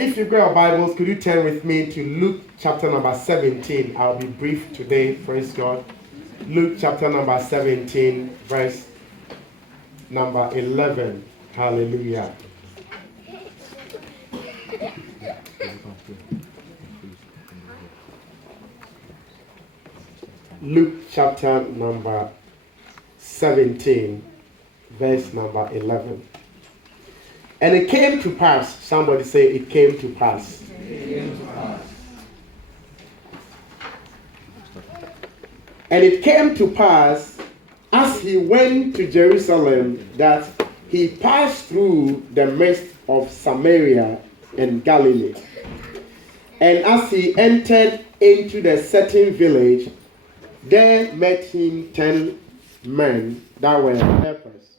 If you've got your Bibles, could you turn with me to Luke chapter number 17? I'll be brief today, praise God. Luke chapter number 17, verse number 11. Hallelujah. Luke chapter number 17, verse number 11. And it came to pass, somebody say it came to pass. It came to pass. And it came to pass, as he went to Jerusalem, that he passed through the midst of Samaria and Galilee. And as he entered into the certain village, there met him 10 men that were lepers,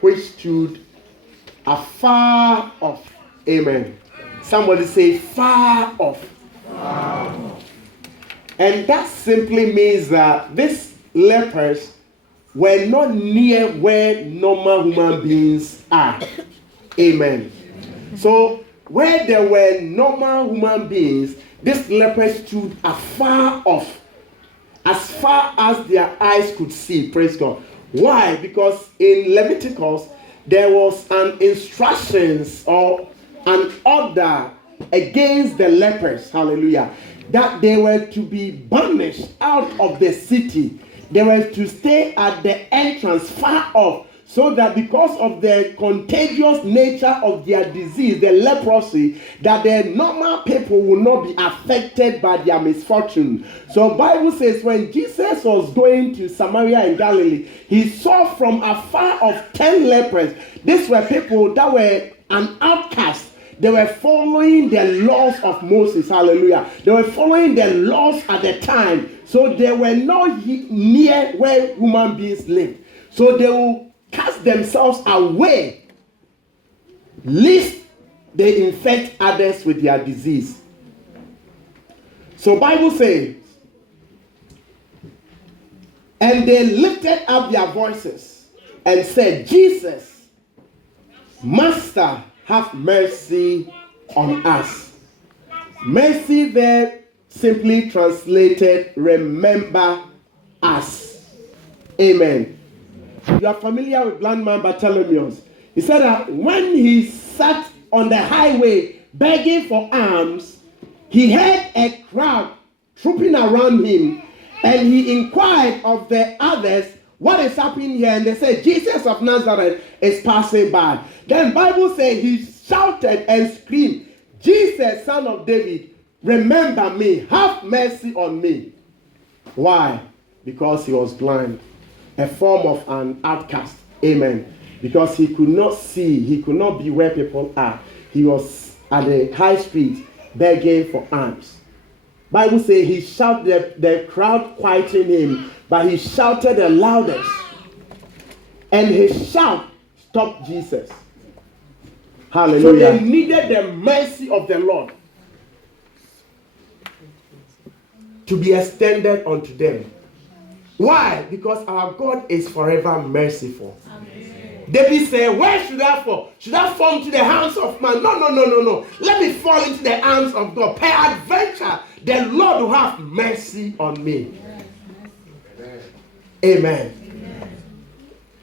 which stood afar off. Amen. Somebody say far off. Far off. And that simply means that these lepers were not near where normal human beings are. Amen. So where there were normal human beings, these lepers stood afar off, as far as their eyes could see. Praise God. Why? Because in Leviticus there was an instructions or an order against the lepers, hallelujah, that they were to be banished out of the city. They were to stay at the entrance far off, so that because of the contagious nature of their disease, the leprosy, that the normal people will not be affected by their misfortune. So Bible says when Jesus was going to Samaria and Galilee, he saw from afar of 10 lepers. These were people that were an outcast. They were following the laws of Moses. Hallelujah. They were following the laws at the time. So they were not near where human beings lived. So they will cast themselves away, lest they infect others with their disease. So Bible says, and they lifted up their voices and said, Jesus, Master, have mercy on us. Mercy there simply translated, remember us. Amen. You are familiar with blind man Bartimaeus. He said that when he sat on the highway begging for alms, he heard a crowd trooping around him, and he inquired of the others, what is happening here? And they said, Jesus of Nazareth is passing by. Then Bible says he shouted and screamed, Jesus, son of David, remember me, have mercy on me. Why? Because he was blind, a form of an outcast. Amen. Because he could not see, he could not be where people are. He was at the high street begging for alms. Bible says he shouted, the crowd quieting him, but he shouted the loudest. And his shout stopped Jesus. Hallelujah. So they needed the mercy of the Lord to be extended unto them. Why? Because our God is forever merciful. Amen. David said, where should I fall? Should I fall into the hands of man? No. Let me fall into the hands of God. Peradventure, the Lord will have mercy on me. Amen. Amen.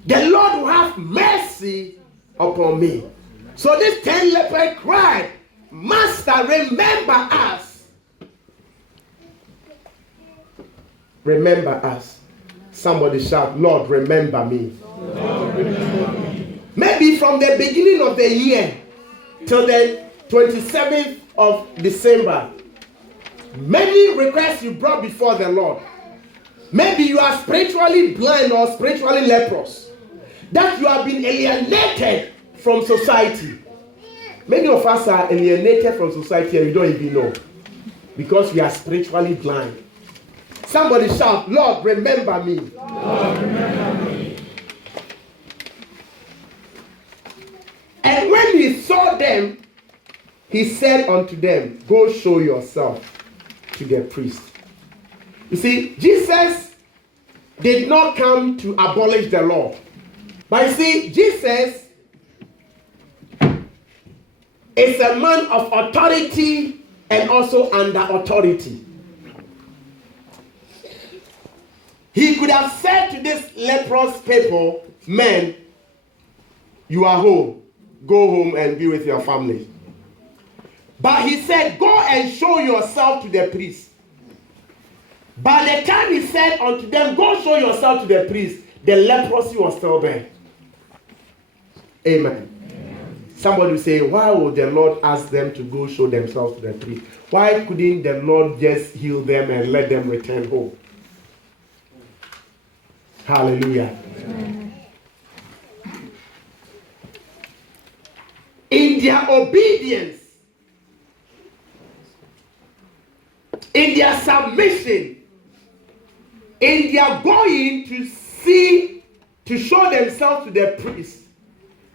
The Lord will have mercy upon me. So this 10 lepers cried, Master, remember us. Remember us. Somebody shout, Lord, remember me. Lord, remember me. Maybe from the beginning of the year till the 27th of December, many requests you brought before the Lord. Maybe you are spiritually blind or spiritually leprous, that you have been alienated from society. Many of us are alienated from society and you don't even know, because we are spiritually blind. Somebody shout, Lord, remember me. Lord, remember me. And when he saw them, he said unto them, go show yourself to the priest. You see, Jesus did not come to abolish the law. But you see, Jesus is a man of authority and also under authority. He could have said to this leprous people, men, you are home. Go home and be with your family. But he said, go and show yourself to the priest. By the time he said unto them, go show yourself to the priest, the leprosy was still there. Amen. Somebody will say, why would the Lord ask them to go show themselves to the priest? Why couldn't the Lord just heal them and let them return home? Hallelujah. Amen. In their obedience, in their submission, in their going to show themselves to the priest,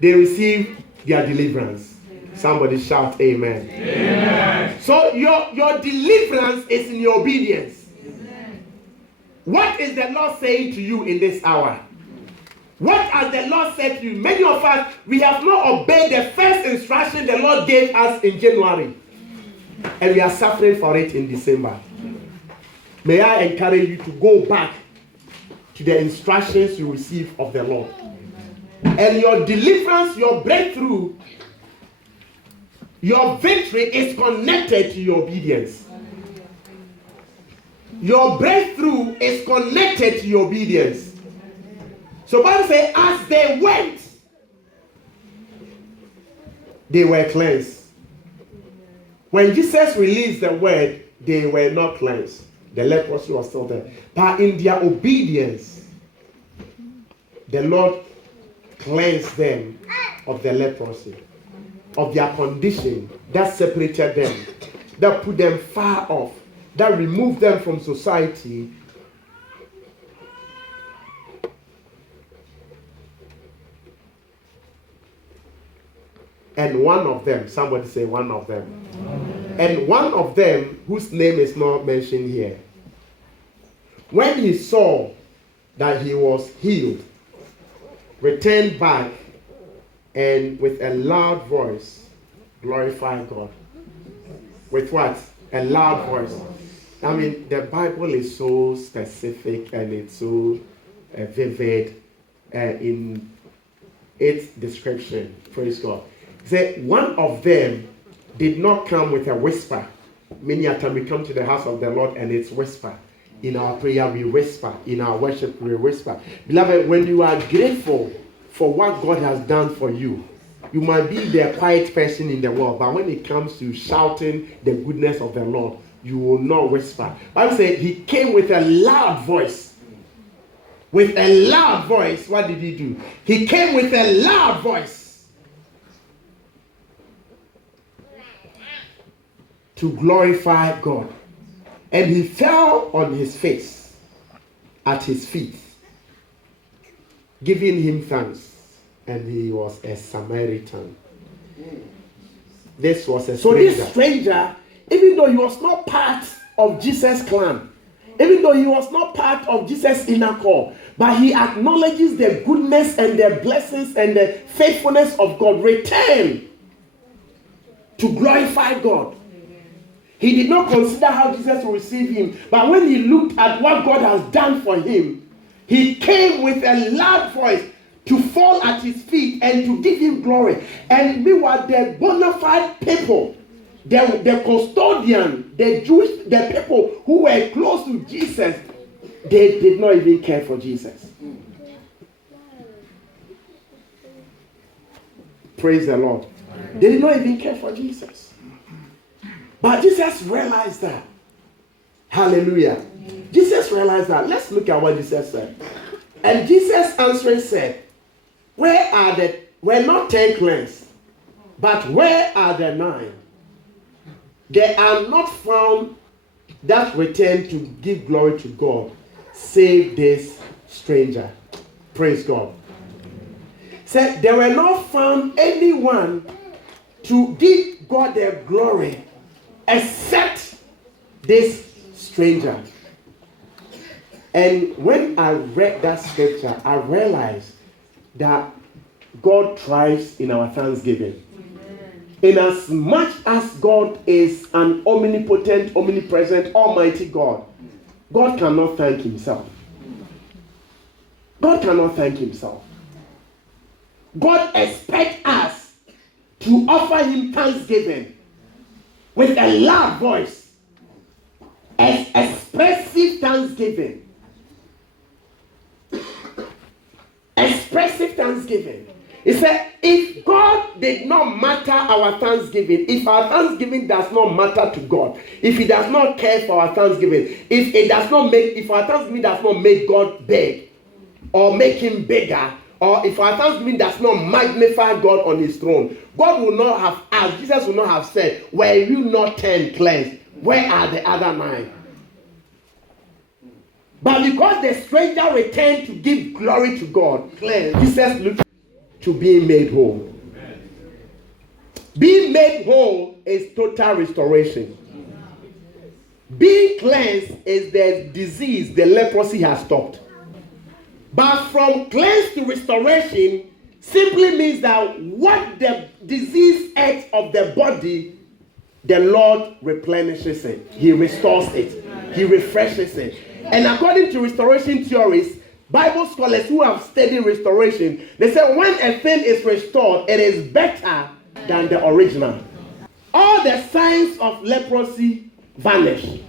they receive their deliverance. Somebody shout amen. Amen. So your deliverance is in your obedience. Amen. What is the Lord saying to you in this hour? What has the Lord said to you? Many of us, we have not obeyed the first instruction the Lord gave us in January. And we are suffering for it in December. May I encourage you to go back to the instructions you receive of the Lord. And your deliverance, your breakthrough, your victory is connected to your obedience. Your breakthrough is connected to your obedience. So Bible says, as they went, they were cleansed. When Jesus released the word, they were not cleansed. The leprosy was still there. But in their obedience, the Lord cleansed them of the leprosy, of their condition that separated them, that put them far off, that removed them from society. And one of them, somebody say one of them. And one of them, whose name is not mentioned here, when he saw that he was healed, returned back and with a loud voice glorified God. With what? A loud voice. I mean, the Bible is so specific and it's so vivid in its description. Praise God. He said, one of them did not come with a whisper. Many a time we come to the house of the Lord and it's whisper. In our prayer we whisper. In our worship we whisper. Beloved, when you are grateful for what God has done for you, you might be the quiet person in the world, but when it comes to shouting the goodness of the Lord, you will not whisper. Bible said he came with a loud voice. With a loud voice, what did he do? He came with a loud voice to glorify God. And he fell on his face at his feet, giving him thanks. And he was a Samaritan. This was a stranger. So this stranger, even though he was not part of Jesus' clan, even though he was not part of Jesus' inner core, but he acknowledges the goodness and the blessings and the faithfulness of God, returned to glorify God. He did not consider how Jesus will receive him, but when he looked at what God has done for him, he came with a loud voice to fall at his feet and to give him glory. And meanwhile, the bona fide people, the custodian, the Jewish, the people who were close to Jesus, they did not even care for Jesus. Praise the Lord. They did not even care for Jesus. But Jesus realized that. Hallelujah. Jesus realized that. Let's look at what Jesus said. And Jesus answering said, were not 10 cleansed, but where are the 9? They are not found that return to give glory to God, save this stranger. Praise God. Said there were not found anyone to give God their glory except this stranger. And when I read that scripture, I realized that God thrives in our thanksgiving. Amen. In as much as God is an omnipotent, omnipresent, almighty God, God cannot thank himself. God cannot thank himself. God expects us to offer him thanksgiving with a loud voice, as expressive thanksgiving. Expressive thanksgiving. He said, if God did not matter our thanksgiving, if our thanksgiving does not matter to God, if he does not care for our thanksgiving, if our thanksgiving does not make God big or make him bigger, or if our thanksgiving does not magnify God on his throne, God will not have asked, Jesus will not have said, were you not 10 cleansed? Where are the other 9? But because the stranger returned to give glory to God, Jesus looked to being made whole. Being made whole is total restoration. Being cleansed is the disease, the leprosy has stopped. But from cleansed to restoration simply means that what the disease ate of the body, the Lord replenishes it. He restores it. He refreshes it. And according to restoration theories, Bible scholars who have studied restoration, they say when a thing is restored, it is better than the original. All the signs of leprosy vanish.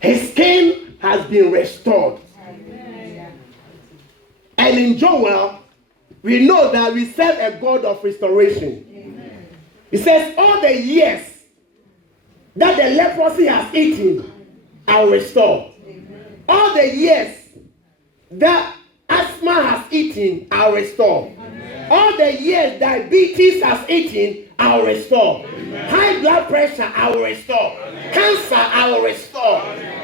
His skin has been restored. And in Joel, we know that we serve a God of restoration. He says, all the years that the leprosy has eaten, I'll restore. All the years that asthma has eaten, I'll restore. All the years diabetes has eaten, I'll restore. High blood pressure, I will restore. Cancer, I will restore.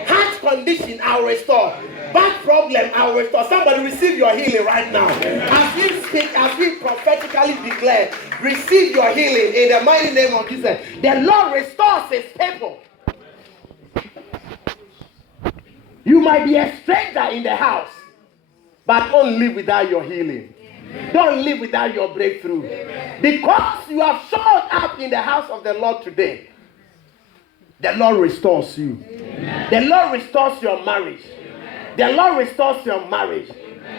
Heart condition, I will restore. Back problem, I will restore. Somebody receive your healing right now. As we speak, as we prophetically declare, receive your healing in the mighty name of Jesus. The Lord restores his people. You might be a stranger in the house, but don't live without your healing. Don't live without your breakthrough. Because you have showed up in the house of the Lord today, the Lord restores you. The Lord restores your marriage. The Lord restores your marriage.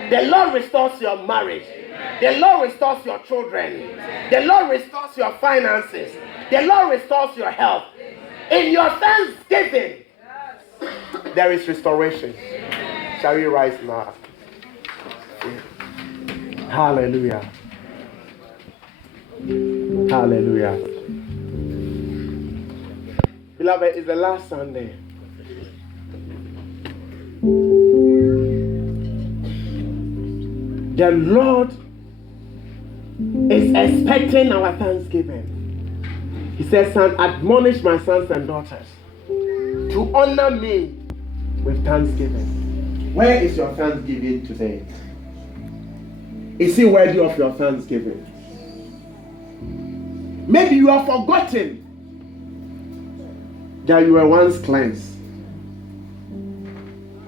The Lord restores your marriage. The Lord restores your children. The Lord restores your finances. The Lord restores your health. In your thanksgiving, there is restoration. Shall we rise now? Hallelujah. Hallelujah. Beloved, it's the last Sunday. The Lord is expecting our thanksgiving. He says, son, admonish my sons and daughters to honor me with thanksgiving. Where is your thanksgiving today? Is he worthy of your thanksgiving? Maybe you have forgotten that you were once cleansed.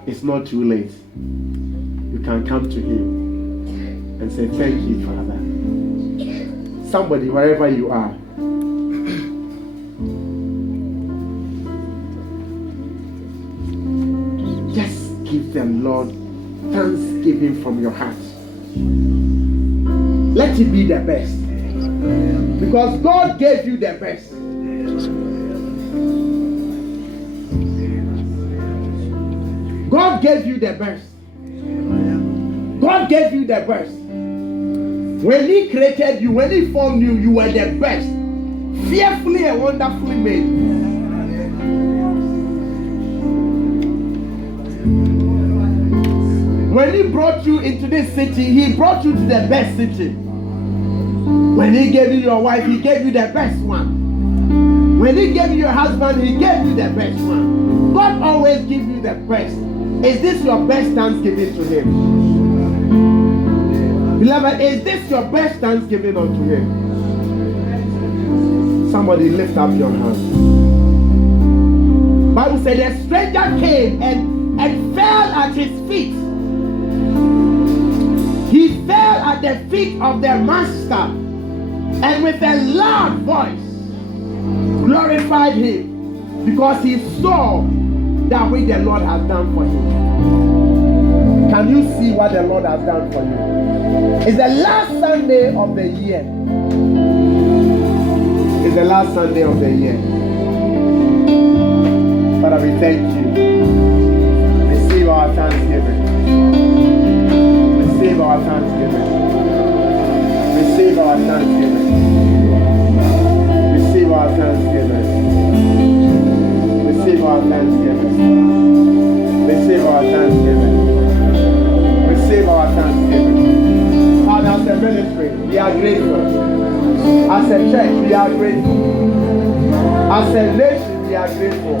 It's not too late. You can come to him and say, thank you, Father. Somebody, wherever you are, just give them, Lord, thanksgiving from your heart. Let it be the best. Because God gave you the best. God gave you the best. God gave you the best. When he created you, when he formed you, you were the best. Fearfully and wonderfully made. When he brought you into this city, he brought you to the best city. When he gave you your wife, he gave you the best one. When he gave you your husband, he gave you the best one. God always gives you the best. Is this your best thanksgiving to him? Beloved, is this your best thanksgiving unto him? Somebody lift up your hand. Bible said the stranger came and fell at his feet. He fell at the feet of their master and with a loud voice glorified him, because he saw that which the Lord has done for him. Can you see what the Lord has done for you? It's the last Sunday of the year. It's the last Sunday of the year. Father, we thank you. Receive our thanksgiving. Receive our thanksgiving. Receive our thanksgiving. Receive our thanksgiving. Receive our thanksgiving. Receive our thanksgiving. Receive our thanksgiving. Father, as a ministry, we are grateful. As a church, we are grateful. As a nation, we are grateful.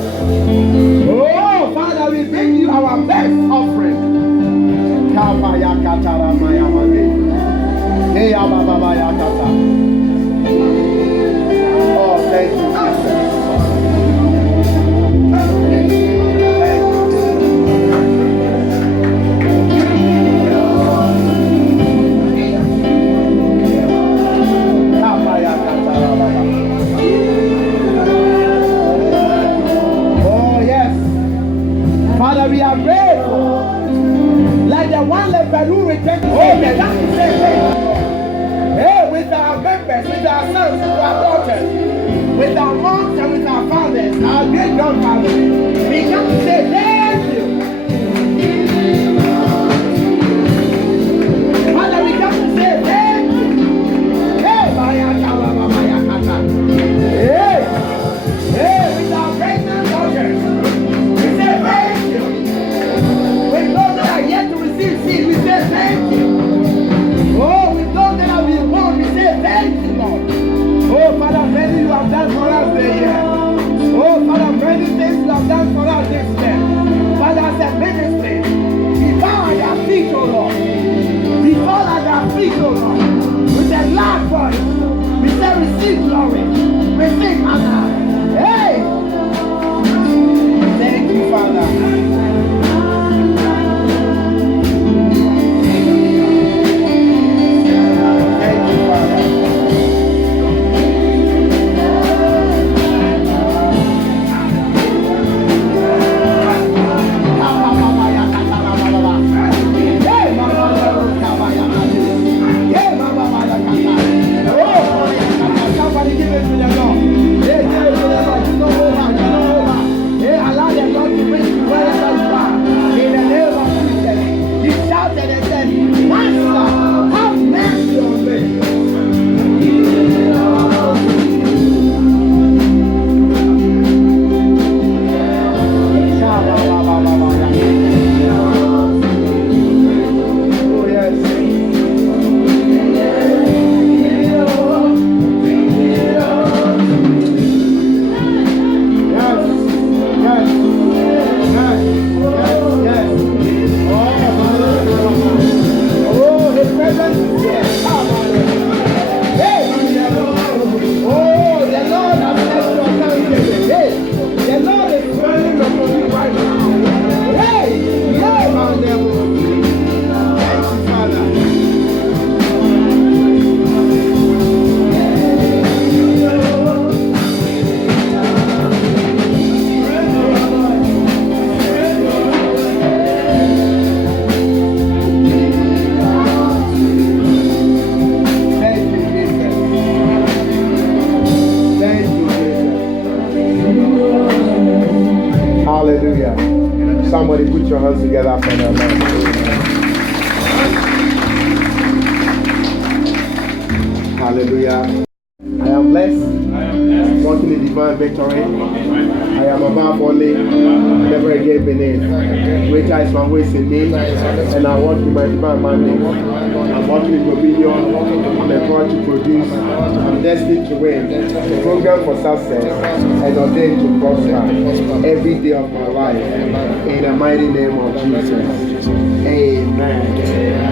Oh, Father, we bring you our best offering. Oh, thank you, Jesus. Father, we are grateful. Like the one leper who returned home and that is hey, with our members, with our sons, with our daughters, with our moms and with our fathers, our great grandfathers, we come to say thank you. Father, we come to say thank you. Hey, hey, with our pregnant daughters, we say thank you. With those that are yet to receive seed, we say thank you. Oh, with those that have been born, we say thank you, Lord. Oh, Father, many you have done for us this year. Oh, Father, many things you have done for us this year. Father, as a ministry, we bow at our feet, oh Lord. We fall at our feet, oh Lord. With a loud voice, we say receive glory. Receive honor. Hey! Thank you, Father. Somebody put your hands together for the Lord. Hallelujah. I am blessed, walking in divine victory. I am above only, never again beneath. Greater is my ways in me, and I walk in my divine mandate. I'm walking in dominion. I'm empowered to produce. I'm destined to win. Programmed for success and ordained to prosper every day of my life. In the mighty name of Jesus. Amen.